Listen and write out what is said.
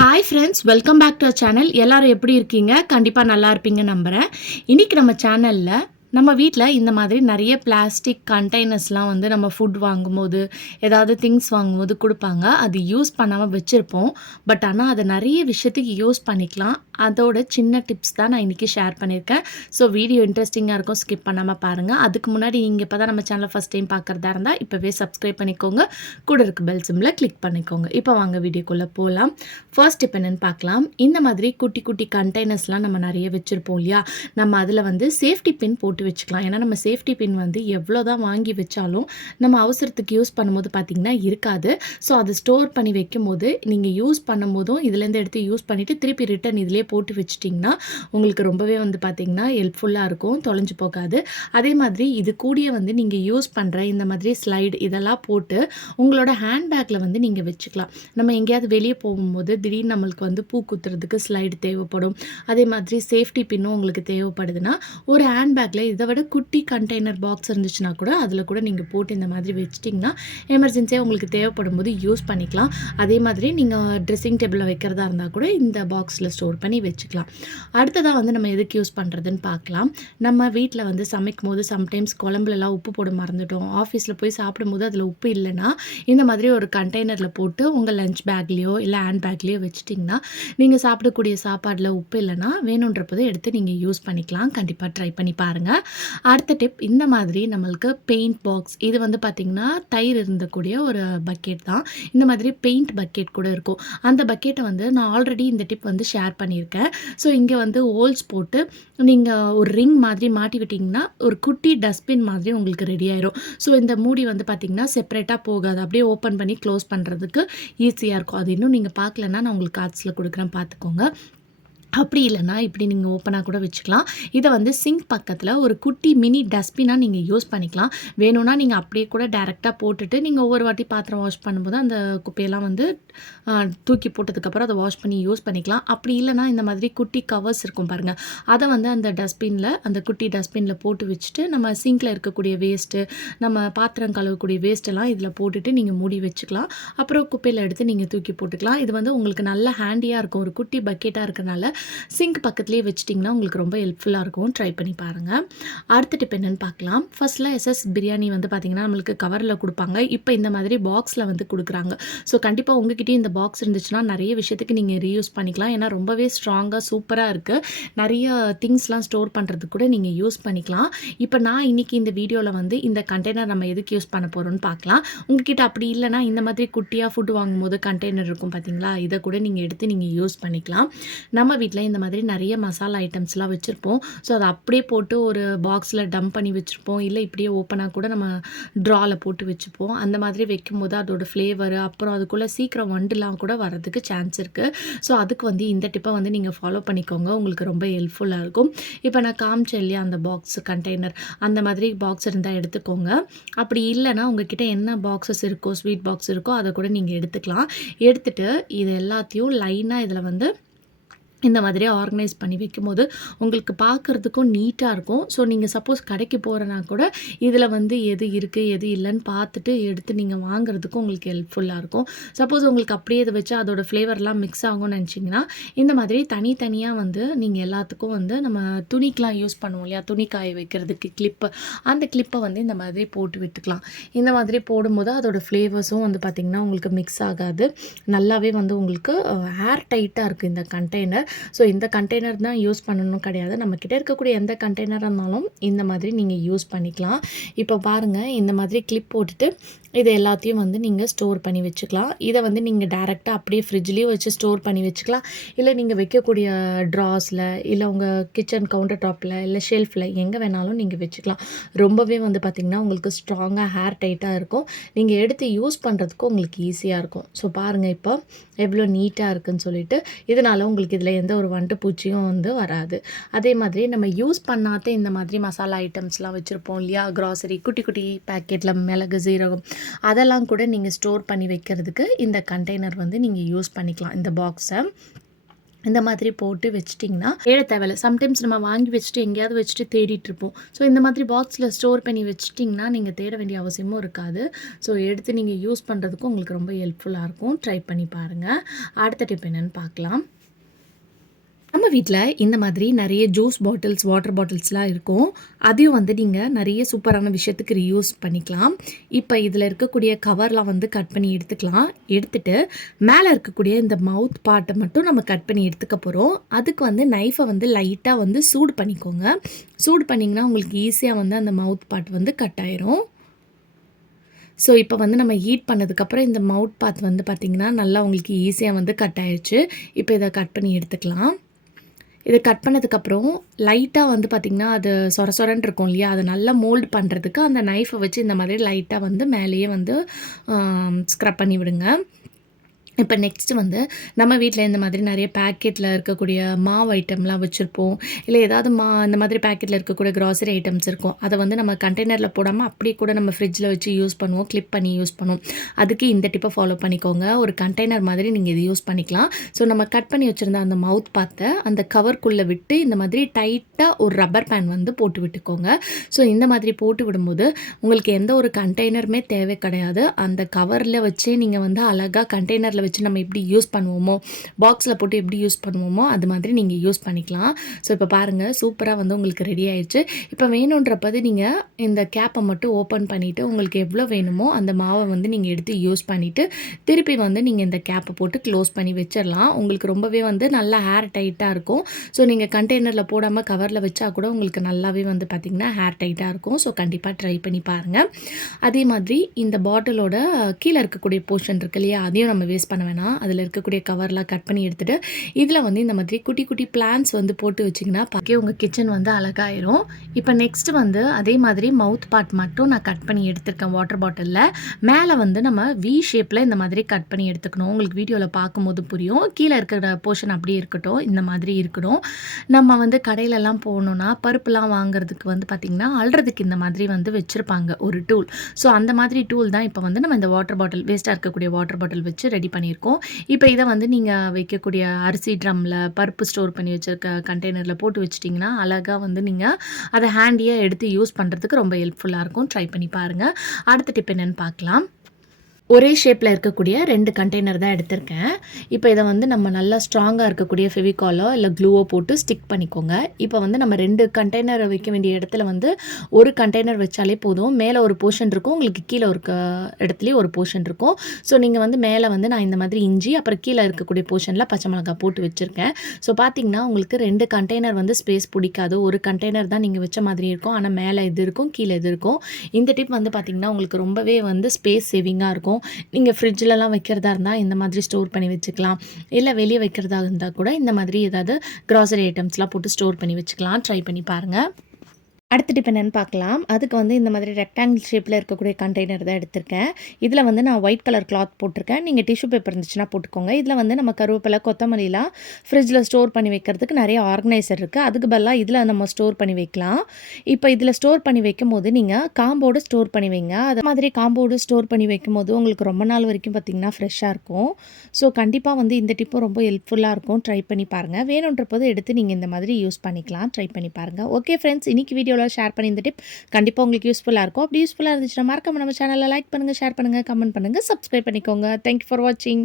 Hi friends, welcome back to our channel. எல்லாரும் எப்படி இருக்கீங்க? கண்டிப்பாக நல்லா இருப்பீங்க நம்புகிறேன். இன்றைக்கி நம்ம சேனலில் நம்ம வீட்டில் இந்த மாதிரி நிறைய பிளாஸ்டிக் கண்டெய்னர்ஸ்லாம் வந்து நம்ம ஃபுட் வாங்கும்போது, ஏதாவது திங்ஸ் வாங்கும்போது கொடுப்பாங்க. அது யூஸ் பண்ணாமல் வச்சுருப்போம். பட் ஆனால் அதை நிறைய விஷயத்துக்கு யூஸ் பண்ணிக்கலாம். அதோட சின்ன டிப்ஸ் தான் நான் இன்றைக்கி ஷேர் பண்ணியிருக்கேன். ஸோ வீடியோ இன்ட்ரெஸ்டிங்காக இருக்கும், ஸ்கிப் பண்ணாமல் பாருங்கள். அதுக்கு முன்னாடி நீங்கள் இப்போ தான் நம்ம சேனலை ஃபஸ்ட் டைம் பார்க்குறதா இருந்தால் இப்போவே சப்ஸ்கிரைப் பண்ணிக்கோங்க. கூட இருக்க பெல் சிம்மில் கிளிக் பண்ணிக்கோங்க. இப்போ வாங்க வீடியோக்குள்ளே போகலாம். ஃபர்ஸ்ட் டிப் என்னென்னு பார்க்கலாம். இந்த மாதிரி குட்டி குட்டி கண்டெய்னர்ஸ்லாம் நம்ம நிறைய வச்சுருப்போம் இல்லையா? நம்ம அதில் வந்து சேஃப்டி பின் போட்டு வச்சுக்கலாம். ஏன்னா நம்ம சேஃப்டி பின் வந்து எவ்வளோ தான் வாங்கி வச்சாலும் நம்ம அவசரத்துக்கு யூஸ் பண்ணும்போது பார்த்திங்கன்னா இருக்காது. ஸோ அதை ஸ்டோர் பண்ணி வைக்கும்போது நீங்கள் யூஸ் பண்ணும்போதும் இதுலேருந்து எடுத்து யூஸ் பண்ணிவிட்டு திருப்பி ரிட்டன் இதிலே போட்டு வச்சிட்டிங்கன்னா உங்களுக்கு ரொம்பவே வந்து பார்த்திங்கன்னா ஹெல்ப்ஃபுல்லாக இருக்கும், தொலைஞ்சு போகாது. அதே மாதிரி இது கூடிய வந்து நீங்கள் யூஸ் பண்ணுற இந்த மாதிரி ஸ்லைடு இதெல்லாம் போட்டு உங்களோட ஹேண்ட்பேக்கில் வந்து நீங்கள் வச்சுக்கலாம். நம்ம எங்கேயாவது வெளியே போகும்போது திடீர்னு நம்மளுக்கு வந்து பூ குத்துறதுக்கு ஸ்லைடு தேவைப்படும். அதே மாதிரி சேஃப்டி பின்னும் உங்களுக்கு தேவைப்படுதுன்னா ஒரு ஹேண்ட்பேக்கில் இதை விட குட்டி கண்டெய்னர் பாக்ஸ் இருந்துச்சுன்னா கூட அதில் கூட நீங்கள் போட்டு இந்த மாதிரி வச்சிட்டிங்கன்னா எமர்ஜென்சியாக உங்களுக்கு தேவைப்படும் போது யூஸ் பண்ணிக்கலாம். அதே மாதிரி நீங்கள் ட்ரெஸ்ஸிங் டேபிளில் வைக்கிறதா இருந்தால் கூட இந்த பாக்ஸில் ஸ்டோர் பண்ணி வச்சுக்கலாம். அடுத்ததாக வந்து நம்ம எதுக்கு யூஸ் பண்ணுறதுன்னு பார்க்கலாம். நம்ம வீட்டில் வந்து சமைக்கும் போது சம்டைம்ஸ் குழம்புலலாம் உப்பு போட மறந்துட்டோம். ஆஃபீஸில் போய் சாப்பிடும்போது அதில் உப்பு இல்லைன்னா இந்த மாதிரி ஒரு கண்டெய்னரில் போட்டு உங்கள் லஞ்ச் பேக்லேயோ இல்லை ஹேண்ட் பேக்லேயோ வச்சிட்டிங்கன்னா நீங்கள் சாப்பிடக்கூடிய சாப்பாடில் உப்பு இல்லைன்னா வேணுன்றப்பதை எடுத்து நீங்கள் யூஸ் பண்ணிக்கலாம். கண்டிப்பாக ட்ரை பண்ணி பாருங்கள். அடுத்த டிப், இந்த மாதிரி நம்மளுக்கு பெயிண்ட் பாக்ஸ் இது வந்து பார்த்திங்கன்னா தயிர் இருந்தக்கூடிய ஒரு பக்கெட் தான். இந்த மாதிரி பெயிண்ட் பக்கெட் கூட இருக்கும். அந்த பக்கெட்டை வந்து நான் ஆல்ரெடி இந்த டிப் வந்து ஷேர் பண்ணியிருக்கேன். ஸோ இங்கே வந்து ஹோல்ஸ் போட்டு நீங்கள் ஒரு ரிங் மாதிரி மாட்டி விட்டிங்கன்னா ஒரு குட்டி டஸ்ட்பின் மாதிரி உங்களுக்கு ரெடி ஆயிரும். ஸோ இந்த மூடி வந்து பார்த்திங்கன்னா செப்பரேட்டாக போகாது, அப்படியே ஓப்பன் பண்ணி க்ளோஸ் பண்ணுறதுக்கு ஈஸியாக இருக்கும். அது இன்னும் நீங்கள் பார்க்கலன்னா நான் உங்களுக்கு கார்ட்ஸில் கொடுக்குறேன், பார்த்துக்கோங்க. அப்படி இல்லைன்னா இப்படி நீங்கள் ஓப்பனாக கூட வச்சுக்கலாம். இதை வந்து சிங்க் பக்கத்தில் ஒரு குட்டி மினி டஸ்ட்பினாக நீங்கள் யூஸ் பண்ணிக்கலாம். வேணும்னா நீங்கள் அப்படியே கூட டேரெக்டாக போட்டுட்டு நீங்கள் ஒவ்வொரு வாட்டி பாத்திரம் வாஷ் பண்ணும்போது அந்த குப்பையெல்லாம் வந்து தூக்கி போட்டதுக்கப்புறம் அதை வாஷ் பண்ணி யூஸ் பண்ணிக்கலாம். அப்படி இல்லைனா இந்த மாதிரி குட்டி கவர்ஸ் இருக்கும் பாருங்கள், அதை வந்து அந்த டஸ்ட்பினில் அந்த குட்டி டஸ்ட்பினில் போட்டு வச்சுட்டு நம்ம சிங்கில் இருக்கக்கூடிய வேஸ்ட்டு, நம்ம பாத்திரம் கழுவக்கூடிய வேஸ்ட்டெல்லாம் இதில் போட்டுட்டு நீங்கள் மூடி வச்சுக்கலாம். அப்புறம் குப்பையில் எடுத்து நீங்கள் தூக்கி போட்டுக்கலாம். இது வந்து உங்களுக்கு நல்ல ஹேண்டியாக இருக்கும். ஒரு குட்டி பக்கெட்டாக இருக்கிறனால சிங்க் பக்கத்துலேயே வச்சிட்டிங்கன்னா உங்களுக்கு ரொம்ப ஹெல்ப்ஃபுல்லாக இருக்கும். ட்ரை பண்ணி பாருங்கள். அடுத்த டிப் என்னென்னு பார்க்கலாம். ஃபர்ஸ்ட்டில் எஸ்எஸ் பிரியாணி வந்து பார்த்திங்கன்னா நம்மளுக்கு கவரில் கொடுப்பாங்க. இப்போ இந்த மாதிரி பாக்ஸில் வந்து கொடுக்குறாங்க. ஸோ கண்டிப்பாக உங்ககிட்டயும் இந்த பாக்ஸ் இருந்துச்சுன்னா நிறைய விஷயத்துக்கு நீங்கள் ரீயூஸ் பண்ணிக்கலாம். ஏன்னா ரொம்பவே ஸ்ட்ராங்காக சூப்பராக இருக்குது. நிறைய திங்ஸ்லாம் ஸ்டோர் பண்ணுறதுக்கு கூட நீங்கள் யூஸ் பண்ணிக்கலாம். இப்போ நான் இன்றைக்கி இந்த வீடியோவில் வந்து இந்த கண்டெய்னர் நம்ம எதுக்கு யூஸ் பண்ண போகிறோம்னு பார்க்கலாம். உங்ககிட்ட அப்படி இல்லைனா இந்த மாதிரி குட்டியாக ஃபுட் வாங்கும்போது கண்டெய்னர் இருக்கும் பார்த்தீங்களா, இதை கூட நீங்கள் எடுத்து நீங்கள் யூஸ் பண்ணிக்கலாம். நம்ம வீட்டில் இந்த மாதிரி நிறைய மசாலா ஐட்டம்ஸ்லாம் வச்சுருப்போம். ஸோ அதை அப்படியே போட்டு ஒரு பாக்ஸில் டம்ப் பண்ணி வச்சுருப்போம். இல்லை இப்படியே ஓப்பனாக கூட நம்ம ட்ராவில் போட்டு வச்சுப்போம். அந்த மாதிரி வைக்கும்போது அதோட ஃப்ளேவரு அப்புறம் அதுக்குள்ளே சீக்கிரம் வண்டுலாம் கூட வரதுக்கு சான்ஸ் இருக்குது. ஸோ அதுக்கு வந்து இந்த டிப்பை வந்து நீங்கள் ஃபாலோ பண்ணிக்கோங்க, உங்களுக்கு ரொம்ப ஹெல்ப்ஃபுல்லாக இருக்கும். இப்போ நான் காமிச்சேன் இல்லையா அந்த பாக்ஸ் கண்டெய்னர், அந்த மாதிரி பாக்ஸ் இருந்தால் எடுத்துக்கோங்க. அப்படி இல்லைனா உங்ககிட்ட என்ன பாக்ஸஸ் இருக்கோ, ஸ்வீட் பாக்ஸ் இருக்கோ அதை கூட நீங்கள் எடுத்துக்கலாம். எடுத்துகிட்டு இது எல்லாத்தையும் லைனாக இதில் வந்து இந்த மாதிரி ஆர்கனைஸ் பண்ணி வைக்கும்போது உங்களுக்கு பார்க்குறதுக்கும் நீட்டாக இருக்கும். ஸோ நீங்கள் சப்போஸ் கடைக்கு போகிறனா கூட இதில் வந்து எது இருக்குது எது இல்லைன்னு பார்த்துட்டு எடுத்து நீங்கள் வாங்குறதுக்கும் உங்களுக்கு ஹெல்ப்ஃபுல்லாக இருக்கும். சப்போஸ் உங்களுக்கு அப்படியே இதை வச்சு அதோட ஃப்ளேவர்லாம் மிக்ஸ் ஆகும்னு நினச்சிங்கன்னா இந்த மாதிரி தனித்தனியாக வந்து நீங்கள் எல்லாத்துக்கும் வந்து நம்ம துணிக்கெலாம் யூஸ் பண்ணுவோம் இல்லையா, துணி காய வைக்கிறதுக்கு கிளிப்பு, அந்த கிளிப்பை வந்து இந்த மாதிரி போட்டு விட்டுக்கலாம். இந்த மாதிரி போடும்போது அதோடய ஃப்ளேவர்ஸும் வந்து பார்த்திங்கன்னா உங்களுக்கு மிக்ஸ் ஆகாது. நல்லாவே வந்து உங்களுக்கு ஏர் டைட்டாக இருக்குது இந்த கண்டெய்னர். ஸோ இந்த கண்டெய்னர் தான் யூஸ் பண்ணணும் கிடையாது. நம்மக்கிட்ட இருக்கக்கூடிய எந்த கண்டெய்னராக இருந்தாலும் இந்த மாதிரி நீங்கள் யூஸ் பண்ணிக்கலாம். இப்போ பாருங்கள், இந்த மாதிரி கிளிப் போட்டுட்டு இது எல்லாத்தையும் வந்து நீங்கள் ஸ்டோர் பண்ணி வச்சுக்கலாம். இதை வந்து நீங்கள் டேரெக்டாக அப்படியே ஃப்ரிட்ஜ்லேயும் வச்சு ஸ்டோர் பண்ணி வச்சுக்கலாம். இல்லை நீங்கள் வைக்கக்கூடிய ட்ராஸில், இல்லை உங்கள் கிச்சன் கவுண்டர் டாப்பில், இல்லை ஷெல்ஃபில் எங்கே வேணாலும் நீங்கள் வச்சுக்கலாம். ரொம்பவே வந்து பார்த்திங்கன்னா உங்களுக்கு ஸ்ட்ராங்காக ஹேர் டைட்டாக இருக்கும். நீங்கள் எடுத்து யூஸ் பண்ணுறதுக்கும் உங்களுக்கு ஈஸியாக இருக்கும். ஸோ பாருங்கள் இப்போ எவ்வளோ நீட்டாக இருக்குதுன்னு சொல்லிட்டு. இதனால் உங்களுக்கு இதில் எந்த ஒரு வண்டு பூச்சியும் வந்து வராது. அதே மாதிரி நம்ம யூஸ் பண்ணாத இந்த மாதிரி மசாலா ஐட்டம்ஸ்லாம் வச்சுருப்போம் இல்லையா, கிராசரி குட்டி குட்டி பேக்கெட்டில் மிளகு, சீரகம் அதெல்லாம் கூட நீங்கள் ஸ்டோர் பண்ணி வைக்கிறதுக்கு இந்த கண்டெய்னர் வந்து நீங்கள் யூஸ் பண்ணிக்கலாம், இந்த பாக்ஸை. இந்த மாதிரி போட்டு வச்சுட்டிங்கன்னா தேட தேவையில்ல. சம்டைம்ஸ் நம்ம வாங்கி வச்சுட்டு எங்கேயாவது வச்சுட்டு தேடிட்டுருப்போம். ஸோ இந்த மாதிரி பாக்ஸில் ஸ்டோர் பண்ணி வச்சுட்டிங்கன்னா நீங்கள் தேட வேண்டிய அவசியமும் இருக்காது. ஸோ எடுத்து நீங்கள் யூஸ் பண்ணுறதுக்கும் உங்களுக்கு ரொம்ப ஹெல்ப்ஃபுல்லாக இருக்கும். ட்ரை பண்ணி பாருங்கள். அடுத்த டிப் என்னென்னு பார்க்கலாம். நம்ம வீட்டில் இந்த மாதிரி நிறைய ஜூஸ் பாட்டில்ஸ், வாட்டர் பாட்டில்ஸ்லாம் இருக்கும். அதையும் வந்து நீங்கள் நிறைய சூப்பரான விஷயத்துக்கு ரீயூஸ் பண்ணிக்கலாம். இப்போ இதில் இருக்கக்கூடிய கவர்லாம் வந்து கட் பண்ணி எடுத்துக்கலாம். எடுத்துட்டு மேலே இருக்கக்கூடிய இந்த மவுத் பார்ட்டை மட்டும் நம்ம கட் பண்ணி எடுத்துக்க போகிறோம். அதுக்கு வந்து நைஃபை வந்து லைட்டாக வந்து சூடு பண்ணிக்கோங்க. சூடு பண்ணிங்கன்னா உங்களுக்கு ஈஸியாக வந்து அந்த மவுத் பார்ட் வந்து கட் ஆயிரும். ஸோ இப்போ வந்து நம்ம ஹீட் பண்ணதுக்கப்புறம் இந்த மவுத் பார்ட் வந்து பார்த்திங்கன்னா நல்லா உங்களுக்கு ஈஸியாக வந்து கட் ஆயிடுச்சு. இப்போ இதை கட் பண்ணி எடுத்துக்கலாம். இதை கட் பண்ணதுக்கப்புறம் லைட்டாக வந்து பார்த்திங்கன்னா அது சொரன்னு இருக்கும் இல்லையா, அதை நல்லா மோல்டு பண்ணுறதுக்கு அந்த நைஃபை வச்சு இந்த மாதிரி லைட்டாக வந்து மேலேயே வந்து ஸ்க்ரப் பண்ணி விடுங்க. இப்போ நெக்ஸ்ட்டு வந்து நம்ம வீட்டில் இந்த மாதிரி நிறைய பேக்கெட்டில் இருக்கக்கூடிய மாவு ஐட்டம்லாம் வச்சுருப்போம். இல்லை ஏதாவது இந்த மாதிரி பேக்கெட்டில் இருக்கக்கூடிய க்ராசரி ஐட்டம்ஸ் இருக்கும். அதை வந்து நம்ம கண்டெய்னரில் போடாமல் அப்படியே கூட நம்ம ஃப்ரிட்ஜில் வச்சு யூஸ் பண்ணுவோம். கிளிப் பண்ணி யூஸ் பண்ணுவோம். அதுக்கு இந்த டிப்பை ஃபாலோ பண்ணிக்கோங்க. ஒரு கண்டெய்னர் மாதிரி நீங்கள் இது யூஸ் பண்ணிக்கலாம். ஸோ நம்ம கட் பண்ணி வச்சுருந்த அந்த மவுத் பார்த்தை அந்த கவர்க்குள்ளே விட்டு இந்த மாதிரி டைட்டாக ஒரு ரப்பர் பேன் வந்து போட்டு விட்டுக்கோங்க. ஸோ இந்த மாதிரி போட்டு விடும்போது உங்களுக்கு எந்த ஒரு கண்டெய்னருமே தேவை கிடையாது. அந்த கவரில் வச்சே நீங்கள் வந்து அழகாக கண்டெய்னரில் வச்சு நம்ம எப்படி யூஸ் பண்ணுவோமோ, பாக்ஸில் போட்டு எப்படி யூஸ் பண்ணுவோமோ அது மாதிரி நீங்கள் யூஸ் பண்ணிக்கலாம். ஸோ இப்போ பாருங்கள், சூப்பராக வந்து உங்களுக்கு ரெடி ஆயிடுச்சு. இப்போ வேணுன்றப்பது நீங்கள் இந்த கேப்பை மட்டும் ஓப்பன் பண்ணிவிட்டு உங்களுக்கு எவ்வளோ வேணுமோ அந்த மாவை வந்து நீங்கள் எடுத்து யூஸ் பண்ணிவிட்டு திருப்பி வந்து நீங்கள் இந்த கேப்பை போட்டு க்ளோஸ் பண்ணி வச்சிடலாம். உங்களுக்கு ரொம்பவே வந்து நல்லா ஹேர் டைட்டாக இருக்கும். ஸோ நீங்கள் கண்டெய்னரில் போடாமல் கவரில் வச்சா கூட உங்களுக்கு நல்லாவே வந்து பார்த்திங்கன்னா ஹேர் டைட்டாக இருக்கும். ஸோ கண்டிப்பாக ட்ரை பண்ணி பாருங்கள். அதே மாதிரி இந்த பாட்டிலோட கீழே இருக்கக்கூடிய போர்ஷன் இருக்கு இல்லையா, அதையும் நம்ம வேஸ்ட் பண்ண வேணாம். அதில் இருக்கக்கூடிய கவர்லாம் கட் பண்ணி எடுத்துகிட்டு இதில் வந்து இந்த மாதிரி குட்டி குட்டி பிளான்ஸ் வந்து போட்டு வச்சிங்கன்னா பார்க்க உங்கள் கிச்சன் வந்து அழகாயிரும். இப்போ நெக்ஸ்ட் வந்து அதே மாதிரி மவுத் பார்ட் மட்டும் நான் கட் பண்ணி எடுத்துருக்கேன் வாட்டர் பாட்டிலில். மேலே வந்து நம்ம வி ஷேப்பில் இந்த மாதிரி கட் பண்ணி எடுத்துக்கணும். உங்களுக்கு வீடியோவில் பார்க்கும்போது புரியும். கீழே இருக்கிற போர்ஷன் அப்படியே இருக்கட்டும், இந்த மாதிரி இருக்கணும். நம்ம வந்து கடையிலலாம் போகணுன்னா பருப்புலாம் வாங்குறதுக்கு வந்து பார்த்திங்கன்னா அள்ளுறதுக்கு இந்த மாதிரி வந்து வச்சுருப்பாங்க ஒரு டூல். ஸோ அந்த மாதிரி டூல் தான் இப்போ வந்து நம்ம இந்த வாட்டர் பாட்டில் வேஸ்ட்டாக இருக்கக்கூடிய வாட்டர் பாட்டில் வச்சு ரெடி பண்ணியிருக்கோம். இப்போ இதை வந்து நீங்கள் வைக்கக்கூடிய அரிசி ட்ரம்மில் பருப்பு ஸ்டோர் பண்ணி வச்சுருக்க கண்டெய்னரில் போட்டு வச்சிட்டிங்கன்னா அழகாக வந்து நீங்கள் அதை ஹேண்டியாக எடுத்து யூஸ் பண்ணுறதுக்கு ரொம்ப ஹெல்ப்ஃபுல்லாக இருக்கும். ட்ரை பண்ணி பாருங்கள். அடுத்த டிப் என்னென்னு பார்க்கலாம். ஒரே ஷேப்பில் இருக்கக்கூடிய 2 கண்டெய்னர் தான் எடுத்திருக்கேன். இப்போ இதை வந்து நம்ம நல்லா ஸ்ட்ராங்காக இருக்கக்கூடிய ஃபெவிகாலோ இல்லை க்ளூவோ போட்டு ஸ்டிக் பண்ணிக்கோங்க. இப்போ வந்து நம்ம 2 கண்டெய்னர் வைக்க வேண்டிய இடத்துல வந்து ஒரு கண்டெய்னர் வச்சாலே போதும். மேலே ஒரு போர்ஷன் இருக்கும், உங்களுக்கு கீழே ஒரு இடத்துலையும் ஒரு போர்ஷன் இருக்கும். ஸோ நீங்கள் வந்து மேலே வந்து நான் இந்த மாதிரி இஞ்சி, அப்புறம் கீழே இருக்கக்கூடிய போர்ஷனில் பச்சை மிளகாய் போட்டு வச்சுருக்கேன். ஸோ பார்த்திங்கன்னா உங்களுக்கு 2 கண்டெய்னர் வந்து ஸ்பேஸ் பிடிக்காது. ஒரு கண்டெய்னர் தான் நீங்கள் வச்ச மாதிரி இருக்கும். ஆனால் மேலே இது இருக்கும், கீழே இது இருக்கும். இந்த டிப் வந்து பார்த்திங்கன்னா உங்களுக்கு ரொம்பவே வந்து ஸ்பேஸ் சேவிங்காக இருக்கும். நீங்கள் ஃப்ரிட்ஜிலலாம் வைக்கிறதா இருந்தால் இந்த மாதிரி ஸ்டோர் பண்ணி வச்சுக்கலாம். இல்லை வெளியே வைக்கிறதா இருந்தால் கூட இந்த மாதிரி ஏதாவது க்ராசரி ஐட்டம்ஸ்லாம் போட்டு ஸ்டோர் பண்ணி வச்சுக்கலாம். ட்ரை பண்ணி பாருங்கள். அடுத்த டிப் என்னென்னு பார்க்கலாம். அதுக்கு வந்து இந்த மாதிரி ரெக்டாங்கிள் ஷேப்பில் இருக்கக்கூடிய கண்டெய்னர் தான் எடுத்திருக்கேன். இதில் வந்து நான் ஒயிட் கலர் கிளாத் போட்டிருக்கேன். நீங்கள் டிஷ்யூ பேப்பர் இருந்துச்சுன்னா போட்டுக்கோங்க. இதில் வந்து நம்ம கருவேப்பிலை, கொத்தமல்லிலாம் ஃப்ரிட்ஜில் ஸ்டோர் பண்ணி வைக்கிறதுக்கு நிறைய ஆர்கனைசர் இருக்குது. அதுக்கு பதிலாக இதில் நம்ம ஸ்டோர் பண்ணி வைக்கலாம். இப்போ இதில் ஸ்டோர் பண்ணி வைக்கும் போது நீங்கள் காம்போடு ஸ்டோர் பண்ணி வைங்க. அது மாதிரி காம்போடு ஸ்டோர் பண்ணி வைக்கும் போது உங்களுக்கு ரொம்ப நாள் வரைக்கும் பார்த்திங்கன்னா ஃப்ரெஷ்ஷாக இருக்கும். ஸோ கண்டிப்பாக வந்து இந்த டிப்பும் ரொம்ப ஹெல்ப்ஃபுல்லாக இருக்கும். ட்ரை பண்ணி பாருங்கள். வேணுன்றப்போது எடுத்து நீங்கள் இந்த மாதிரி யூஸ் பண்ணிக்கலாம். ட்ரை பண்ணி பாருங்கள். ஓகே ஃப்ரெண்ட்ஸ், இன்றைக்கி வீடியோ ஷேர் பண்ணி இந்த டிப் கண்டிப்பாக உங்களுக்கு யூஸ்ஃபுல்லாக இருக்கும். அப்படி யூஸ்ஃபுல்லாக இருந்துச்சுன்னா மறக்காம நம்ம சேனலில் லைக் பண்ணுங்கள், ஷேர் பண்ணுங்கள், கமெண்ட் பண்ணுங்கள், சப்ஸ்கிரைப் பண்ணிக்கோங்க. தேங்க்யூ ஃபார் வாட்சிங்.